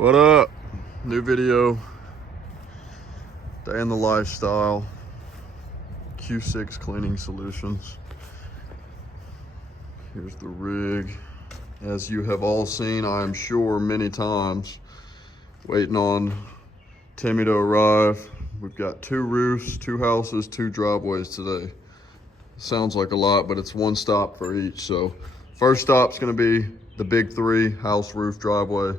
What up? New video. Day in the lifestyle. Q6 cleaning solutions. Here's the rig. As you have all seen, I am sure, many times, waiting on Timmy to arrive. We've got 2 roofs, 2 houses, 2 driveways today. Sounds like a lot, but it's 1 stop for each. So first stop's gonna be the big 3, house, roof, driveway.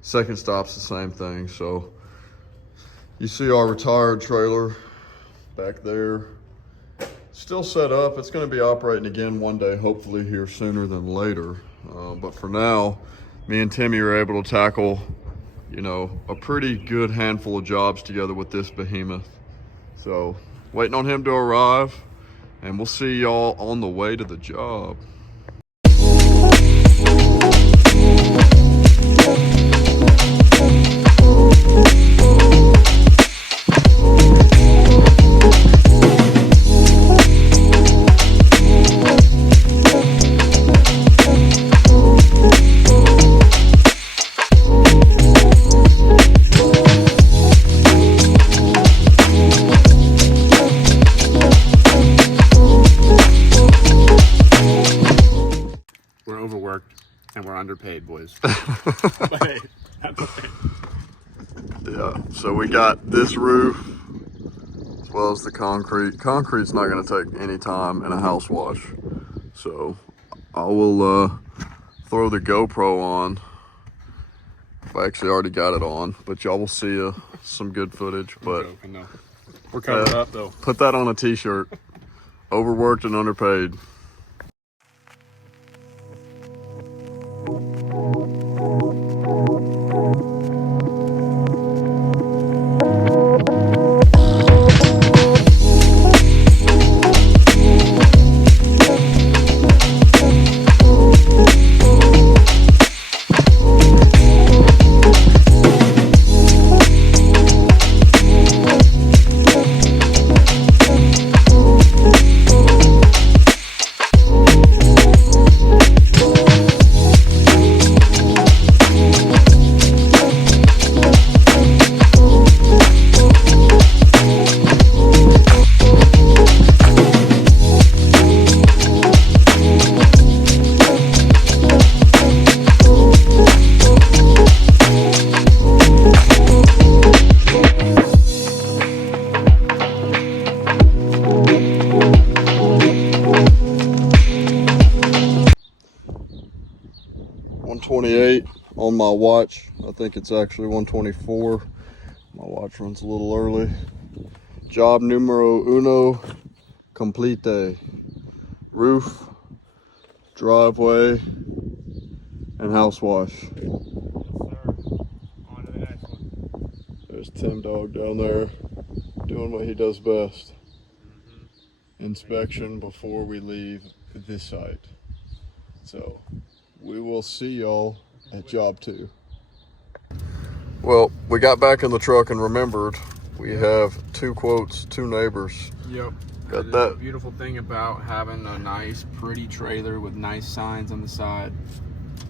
Second stop's the same thing. So you see our retired trailer back there, still set up. It's going to be operating again one day, hopefully here sooner than later. But for now, me and Timmy are able to tackle, you know, a pretty good handful of jobs together with this behemoth. So waiting on him to arrive, and we'll see y'all on the way to the job. We're overworked and we're underpaid, boys. But hey, that's okay. Yeah, so we got this roof as well as the concrete. Concrete's not going to take any time in a house wash. So I will throw the GoPro on. I actually already got it on, but y'all will see some good footage. But Joking, though. We're covered up though. put that on a t-shirt. Overworked and underpaid. On my watch. I think it's actually 124. My watch runs a little early. Job numero uno complete. Roof, driveway, and house wash. Yes, sir. On to the next one. There's Tim Dog down there doing what he does best. Inspection before we leave this site. So we will see y'all at job 2. Well, we got back in the truck and remembered we have 2 quotes, 2 neighbors. Yep. Got That's that. the beautiful thing about having a nice, pretty trailer with nice signs on the side.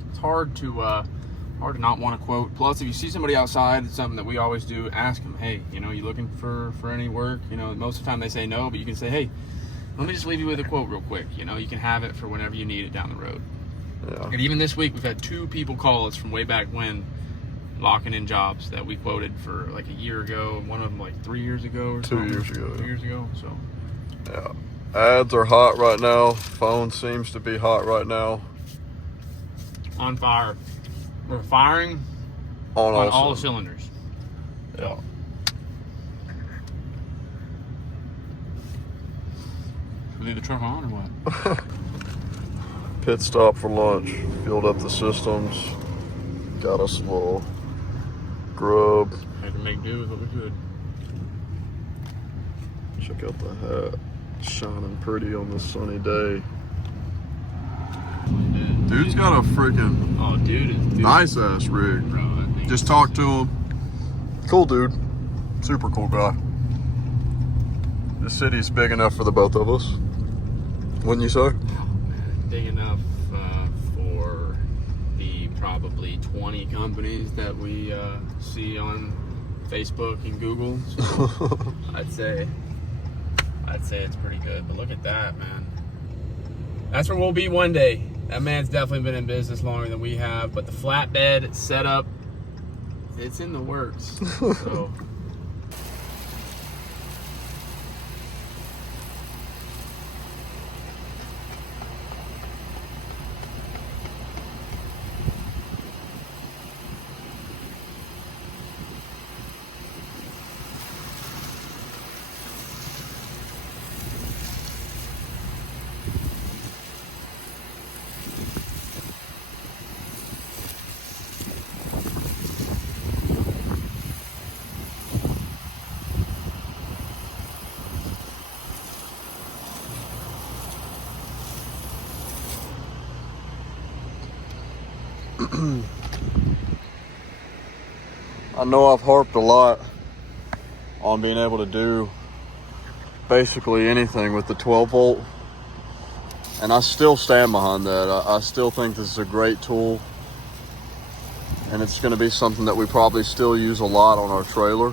It's hard to not want to quote. Plus, if you see somebody outside, it's something that we always do. Ask them, hey, you know, you looking for any work? You know, most of the time they say no, but you can say, hey, let me just leave you with a quote real quick. You know, you can have it for whenever you need it down the road. Yeah. And even this week, we've had 2 people call us from way back when, locking in jobs that we quoted for like a year ago. One of them like 3 years ago or 2 years ago. 2 years ago. So Yeah. Ads are hot right now. Phone seems to be hot right now. on fire. We're firing On all cylinders. Yeah. Should we leave the truck on or what? Pit stop for lunch. Filled up the systems. Got us a little grub. Had to make do with what we could. Check out the hat. Shining pretty on this sunny day. Dude's got a freaking Oh, dude. nice ass rig. Bro, that thing Just is- talked to him. Cool dude. Super cool guy. The city's big enough for the both of us. Wouldn't you say? big enough for the probably 20 companies that we see on Facebook and Google. So I'd say it's pretty good. But look at that, man. That's where we'll be one day. That man's definitely been in business longer than we have. But the flatbed setup, it's in the works. So. I know I've harped a lot on being able to do basically anything with the 12 volt, and I still stand behind that. I still think this is a great tool, and it's going to be something that we probably still use a lot on our trailer.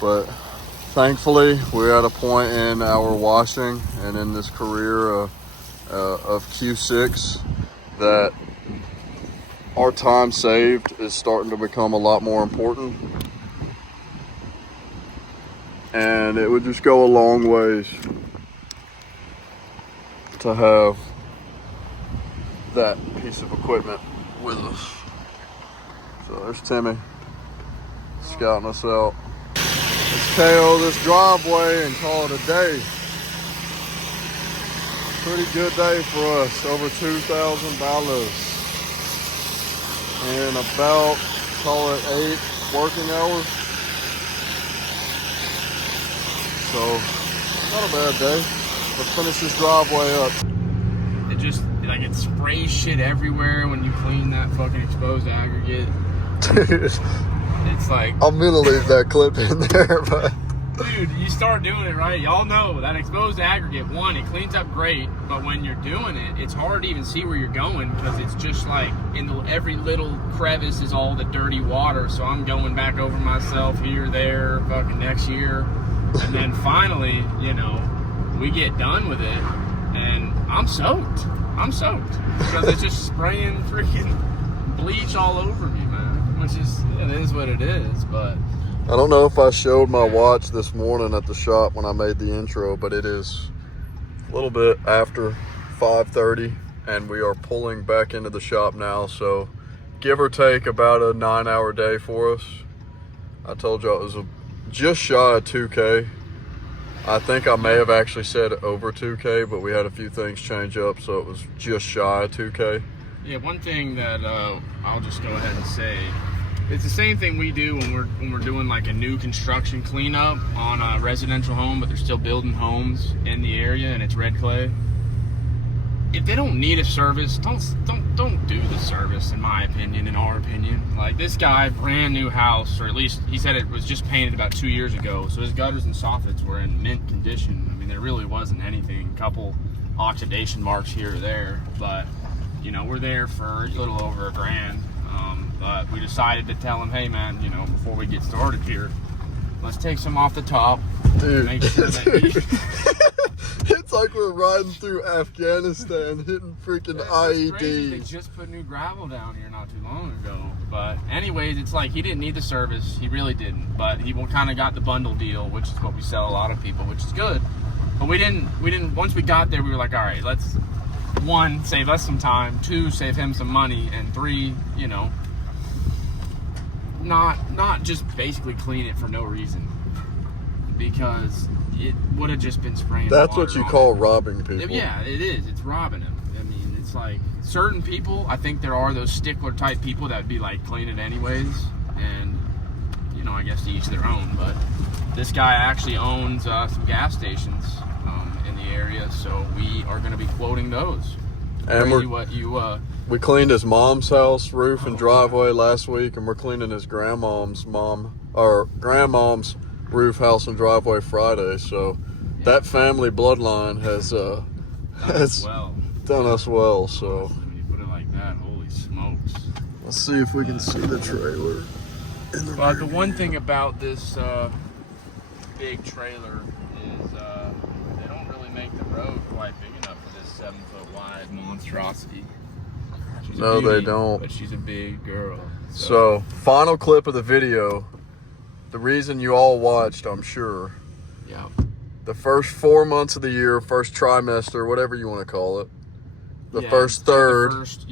But thankfully, we're at a point in our washing and in this career of Q6 that our time saved is starting to become a lot more important. And it would just go a long ways to have that piece of equipment with us. So there's Timmy scouting us out. Let's KO this driveway and call it a day. Pretty good day for us, over $2,000 in about, call it 8 working hours. So, not a bad day. Let's finish this driveway up. It just, like, it sprays shit everywhere when you clean that fucking exposed aggregate. Dude, it's like, I'm gonna leave that clip in there, but dude, you start doing it right. Y'all know that exposed aggregate, one, it cleans up great, but when you're doing it, it's hard to even see where you're going because it's just like every little crevice is all the dirty water. So I'm going back over myself here, there, fucking next year. And then finally, you know, we get done with it and I'm soaked because it's just spraying freaking bleach all over me, man, which is, it is what it is. But I don't know if I showed my watch this morning at the shop when I made the intro, but it is a little bit after 5:30 and we are pulling back into the shop now. So give or take about a 9-hour day for us. I told y'all it was just shy of 2K. I think I may have actually said over 2K, but we had a few things change up, so it was just shy of 2K. Yeah, one thing that I'll just go ahead and say, it's the same thing we do when we're doing like a new construction cleanup on a residential home, but they're still building homes in the area and it's red clay. If they don't need a service, don't do the service, in my opinion, in our opinion. Like this guy, brand new house, or at least he said it was just painted about 2 years ago, so his gutters and soffits were in mint condition. I mean, there really wasn't anything, a couple oxidation marks here or there, but you know, we're there for a little over $1,000. But we decided to tell him, hey man, you know, before we get started here, let's take some off the top. Dude, make sure that it's like we're riding through Afghanistan hitting freaking It's crazy. They IEDs. just put new gravel down here not too long ago. But anyways, it's like he didn't need the service. He really didn't. But he kind of got the bundle deal, which is what we sell a lot of people, which is good. But we didn't. Once we got there, we were like, all right, let's, 1, save us some time, 2, save him some money, and 3, you know, not just basically clean it for no reason, because it would have just been spraying. That's what you call robbing people. Yeah, it is. It's robbing them. I mean, it's like certain people, I think there are those stickler type people that would be like clean it anyways, and you know, I guess to each their own. But this guy actually owns some gas stations in the area, so we are going to be quoting those. And we cleaned his mom's house roof and driveway last week, and we're cleaning his grandmom's roof, house, and driveway Friday. So that family bloodline has done us well. So when you put it like that, holy Holy smokes. Let's see if we can see the trailer. But the one thing about this big trailer is they don't really make the road quite big enough for this 7-foot wide monstrosity. She's a No, they beauty, don't. But she's a big girl. So, final clip of the video. The reason you all watched, I'm sure. Yeah. The first 4 months of the year, first trimester, whatever you want to call it. The Yeah, first instead of third. the first,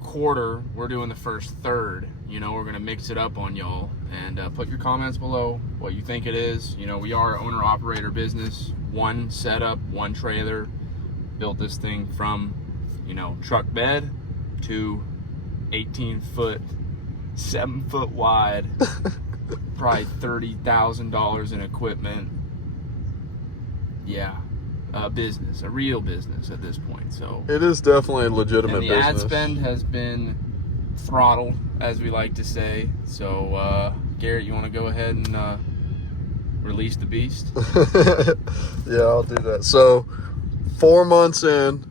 quarter, we're doing the first third. We're going to mix it up on y'all. And put your comments below what you think it is. We are an owner-operator business. One setup, one trailer. Built this thing from, truck bed to 18-foot, 7-foot wide, probably $30,000 in equipment. Yeah, a business, a real business at this point. So It is definitely a legitimate and the business. ad spend has been throttled, as we like to say. So Garrett, you want to go ahead and release the beast? Yeah, I'll do that. So, 4 months in,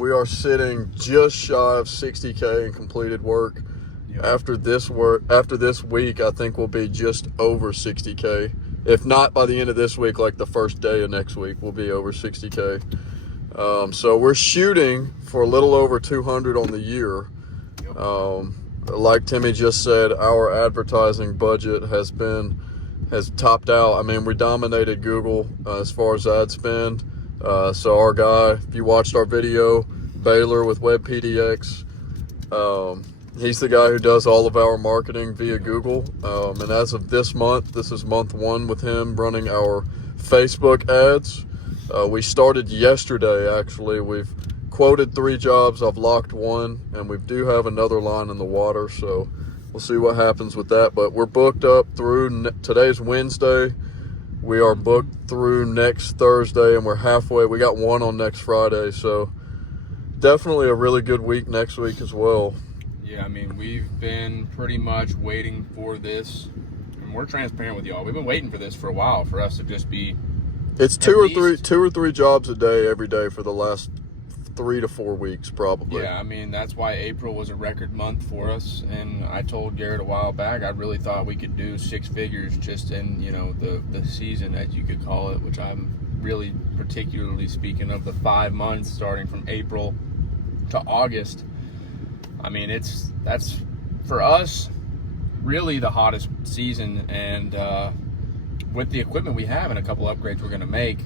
we are sitting just shy of 60K in completed work. Yep. After this week, I think we'll be just over 60K. If not by the end of this week, like the first day of next week, we'll be over 60K. So we're shooting for a little over 200 on the year. Yep. Like Timmy just said, our advertising budget has topped out. I mean, we dominated Google as far as ad spend. So our guy, if you watched our video, Baylor with WebPDX, he's the guy who does all of our marketing via Google. And as of this month, this is month 1 with him running our Facebook ads. We started yesterday, actually. We've quoted 3 jobs. I've locked 1, and we do have another line in the water. So we'll see what happens with that. But we're booked up through today's Wednesday. We are booked through next Thursday, and we're halfway. We got 1 on next Friday. So definitely a really good week next week as well. Yeah, I mean, we've been pretty much waiting for this, and we're transparent with y'all. We've been waiting for this for a while, for us to just be. It's two or three jobs a day every day for the last 3 to 4 weeks, probably. Yeah, I mean, that's why April was a record month for us. And I told Garrett a while back, I really thought we could do 6 figures just in, the season, as you could call it, which I'm really particularly speaking of the 5 months starting from April to August. I mean, that's for us really the hottest season, and with the equipment we have and a couple upgrades we're going to make,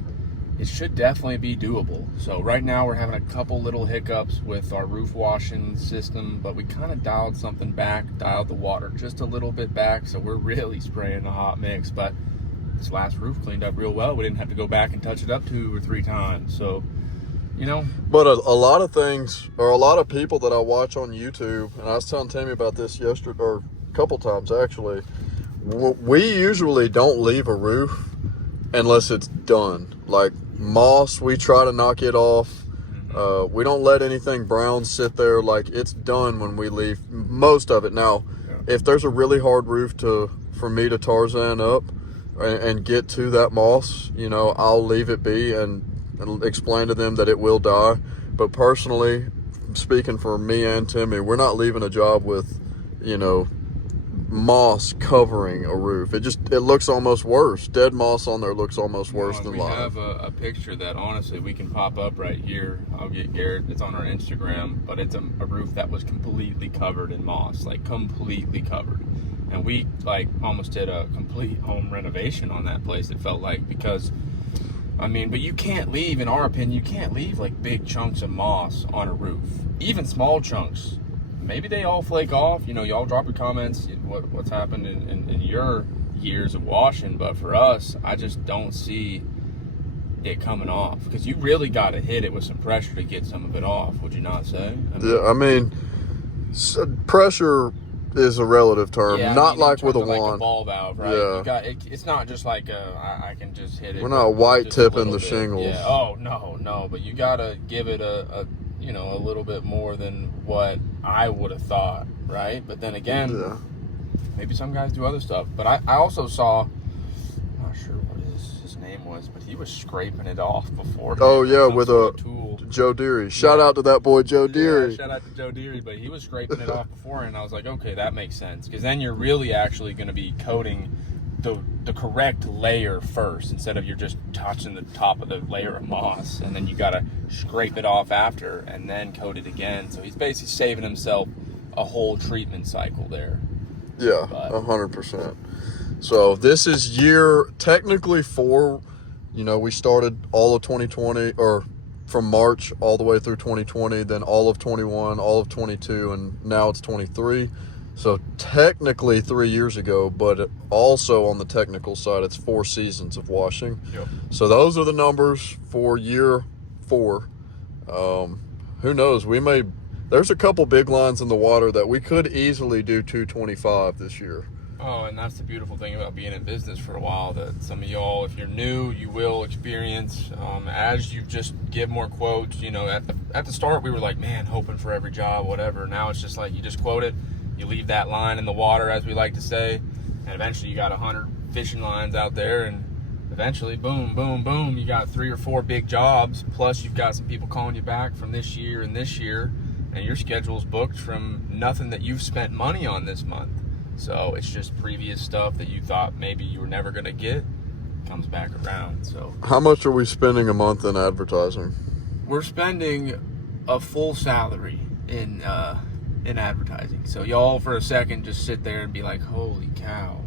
it should definitely be doable. So right now we're having a couple little hiccups with our roof washing system, but we kind of dialed the water just a little bit back, so we're really spraying the hot mix. But this last roof cleaned up real well. We didn't have to go back and touch it up 2 or 3 times. So But a lot of things, or a lot of people that I watch on YouTube, and I was telling Tammy about this yesterday, or a couple times actually, we usually don't leave a roof unless it's done. Like moss, we try to knock it off. We don't let anything brown sit there. Like, it's done when we leave most of it. Now, if there's a really hard roof for me to Tarzan up and get to that moss, I'll leave it be and explain to them that it will die. But personally, speaking for me and Timmy, we're not leaving a job with moss covering a roof. It looks almost worse. Dead moss on there looks almost worse than live. We have a picture that honestly we can pop up right here. I'll get Garrett. It's on our Instagram, but it's a roof that was completely covered in moss, like completely covered. And we almost did a complete home renovation on that place. It felt like, because but you can't leave, in our opinion, you can't leave like big chunks of moss on a roof. Even small chunks. Maybe they all flake off. Y'all drop your comments what's happened in your years of washing. But for us, I just don't see it coming off, because you really got to hit it with some pressure to get some of it off. Would you not say? Pressure is a relative term. Yeah, not like with a like wand. a ball valve, right? Yeah. It's not just like I can just hit it. We're not white just a tipping little the bit. shingles. Yeah. Oh no. But you gotta give it a little bit more than what I would have thought, right? But then again, maybe some guys do other stuff. But I also saw, I'm not sure what is name was, but he was scraping it off before. Oh yeah, with a tool. Joe Deary. Shout out to that boy Joe Deary. Yeah, shout out to Joe Deary, but he was scraping it off before, and I was like, okay, that makes sense, because then you're really actually going to be coating the correct layer first, instead of you're just touching the top of the layer of moss, and then you got to scrape it off after and then coat it again. So he's basically saving himself a whole treatment cycle there. Yeah, 100%. So this is year technically 4. You know, we started all of 2020, or from March all the way through 2020, then all of 21, all of 22, and now it's 23. So technically 3 years ago, but also on the technical side, it's 4 seasons of washing. Yep. So those are the numbers for year 4. Who knows? There's a couple big lines in the water that we could easily do 225 this year. Oh, and that's the beautiful thing about being in business for a while, that some of y'all, if you're new, you will experience as you just give more quotes. You know, at the start we were like, man, hoping for every job, whatever. Now it's just like you just quote it, you leave that line in the water, as we like to say, and eventually you got 100 fishing lines out there, and eventually, boom, boom, boom, you got 3 or 4 big jobs, plus you've got some people calling you back from this year and this year, and your schedule's booked from nothing that you've spent money on this month. So it's just previous stuff that you thought maybe you were never going to get comes back around. So how much are we spending a month in advertising? We're spending a full salary in advertising. So y'all for a second just sit there and be like, holy cow.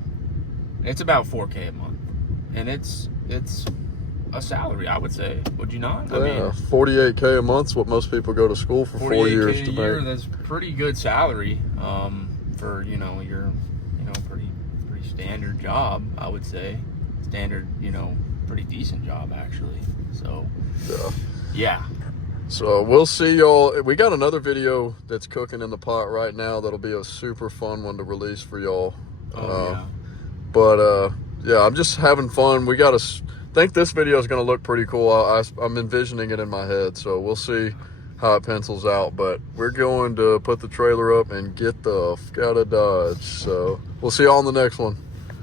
It's about $4K a month. And it's a salary, I would say. Would you not? Yeah, I mean, $48K a month's what most people go to school for 4 years to a year, make. that's pretty good salary for, you know, your pretty standard job, I would say. Standard, pretty decent job, actually. So, yeah. So we'll see y'all. We got another video that's cooking in the pot right now that'll be a super fun one to release for y'all. Yeah. But yeah, I'm just having fun. We got to think this video is going to look pretty cool. I'm envisioning it in my head, so we'll see how it pencils out. But we're going to put the trailer up and get the f out of Dodge. So we'll see y'all on the next one.